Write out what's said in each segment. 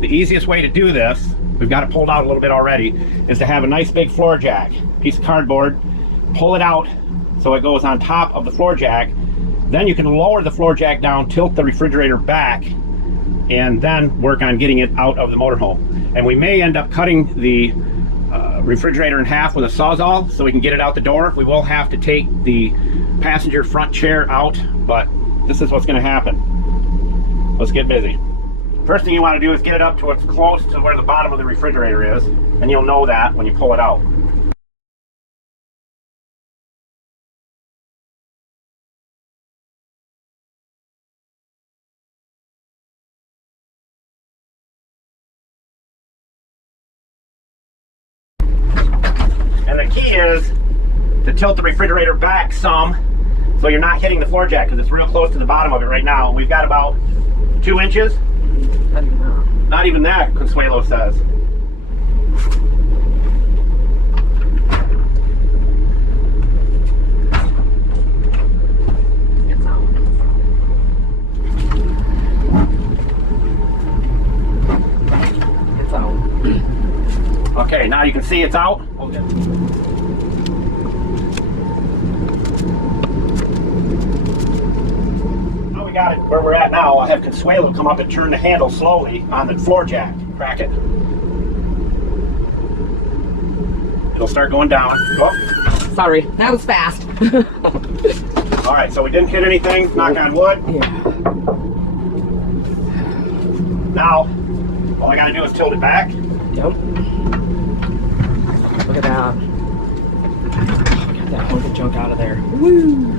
the easiest way to do this, we've got it pulled out a little bit already, is to have a nice big floor jack, piece of cardboard, pull it out so it goes on top of the floor jack. Then you can lower the floor jack down, tilt the refrigerator back, and then work on getting it out of the motorhome. And we may end up cutting the refrigerator in half with a Sawzall so we can get it out the door. We will have to take the passenger front chair out, but this is what's going to happen. Let's get busy. First thing you want to do is get it up to as close to where the bottom of the refrigerator is, and you'll know that when you pull it out. And the key is to tilt the refrigerator back some so you're not hitting the floor jack, because it's real close to the bottom of it right now. We've got about 2 inches. Not even that, Consuelo says. It's out. It's out. Okay, now you can see it's out. Okay. We got it where we're at now. I'll have Consuelo come up and turn the handle slowly on the floor jack. Crack it. It'll start going down. Oh. Sorry, that was fast. All right, so we didn't hit anything. Knock on wood. Yeah. Now, all I got to do is tilt it back. Yep. Look at that. Get that hunk of junk out of there. Woo!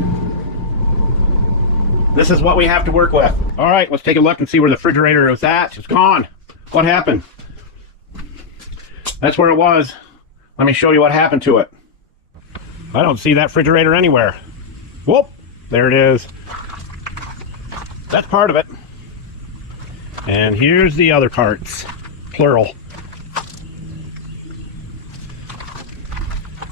This is what we have to work with. All right, let's take a look and see where the refrigerator was at. It's gone. What happened? That's where it was. Let me show you what happened to it. I don't see that refrigerator anywhere. Whoop, there it is. That's part of it. And here's the other parts, plural.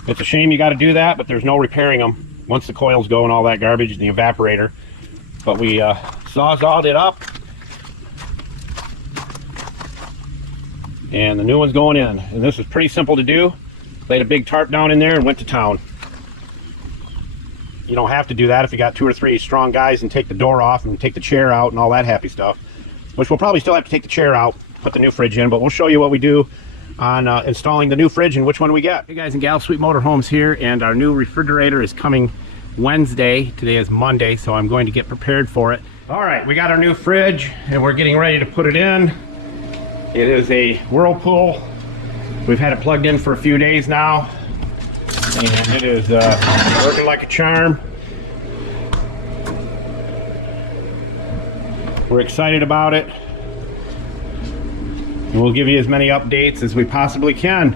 It's a shame you got to do that, but there's no repairing them once the coils go and all that garbage in the evaporator. But we sawzalled it up, and the new one's going in. And this is pretty simple to do. Laid a big tarp down in there and went to town. You don't have to do that if you got 2 or 3 strong guys and take the door off and take the chair out and all that happy stuff, which we'll probably still have to take the chair out, put the new fridge in, but we'll show you what we do on installing the new fridge and which one we get. Hey guys and gals, Sweet Motorhomes here, and our new refrigerator is coming Wednesday. Today is Monday, so I'm going to get prepared for it. All right, we got our new fridge and we're getting ready to put it in. It is a Whirlpool. We've had it plugged in for a few days now, and it is working like a charm. We're excited about it, and we'll give you as many updates as we possibly can.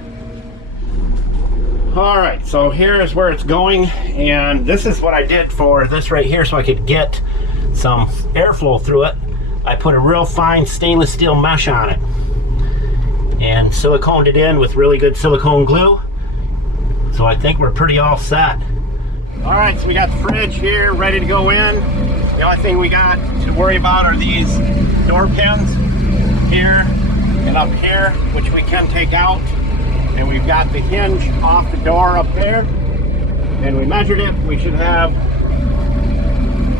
All right, so here is where it's going, and this is what I did for this right here so I could get some airflow through it. I put a real fine stainless steel mesh on it and siliconed it in with really good silicone glue. So I think we're pretty all set. All right, so we got the fridge here ready to go in. The only thing we got to worry about are these door pins here and up here, which we can take out. And we've got the hinge off the door up there, and we measured it. We should have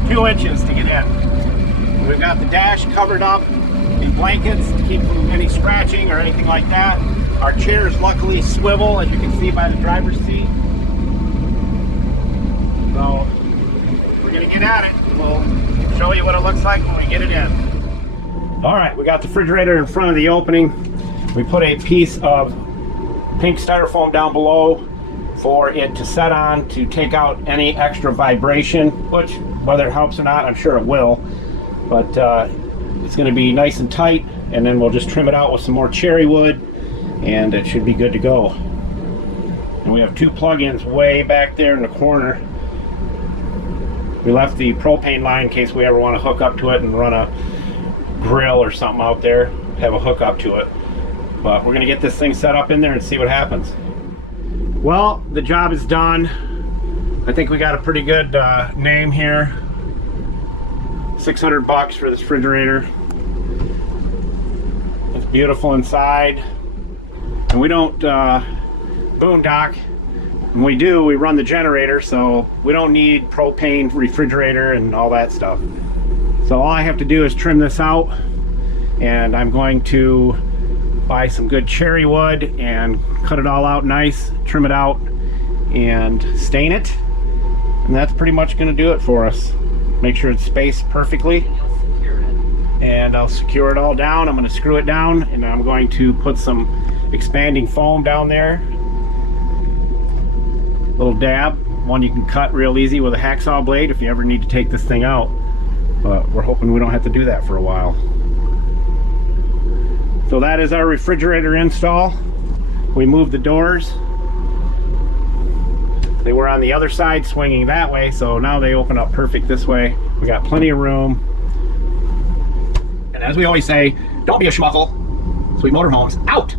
2 inches to get in. We've got the dash covered up in blankets to keep from any scratching or anything like that. Our chairs luckily swivel, as you can see by the driver's seat. So we're gonna get at it. We'll show you what it looks like when we get it in. All right, we got the refrigerator in front of the opening. We put a piece of pink styrofoam down below for it to set on to take out any extra vibration, which whether it helps or not, I'm sure it will, but it's going to be nice and tight, and then we'll just trim it out with some more cherry wood and it should be good to go. And we have 2 plug-ins way back there in the corner. We left the propane line in case we ever want to hook up to it and run a grill or something out there, have a hook up to it. But we're gonna get this thing set up in there and see what happens. Well, the job is done. I think we got a pretty good name here. $600 for this refrigerator. It's Beautiful inside. And we don't boondock. When we do, we run the generator, so we don't need propane refrigerator and all that stuff. So all I have to do is trim this out, and I'm going to buy some good cherry wood and cut it all out nice, trim it out, and stain it. And that's pretty much going to do it for us. Make sure it's spaced perfectly. And I'll secure it all down. I'm going to screw it down, and I'm going to put some expanding foam down there. Little dab, one you can cut real easy with a hacksaw blade if you ever need to take this thing out. But we're hoping we don't have to do that for a while. So that is our refrigerator install. We moved the doors. They were on the other side swinging that way, so now they open up perfect this way. We got plenty of room. And as we always say, don't be a schmuckle. Sweet Motorhomes out.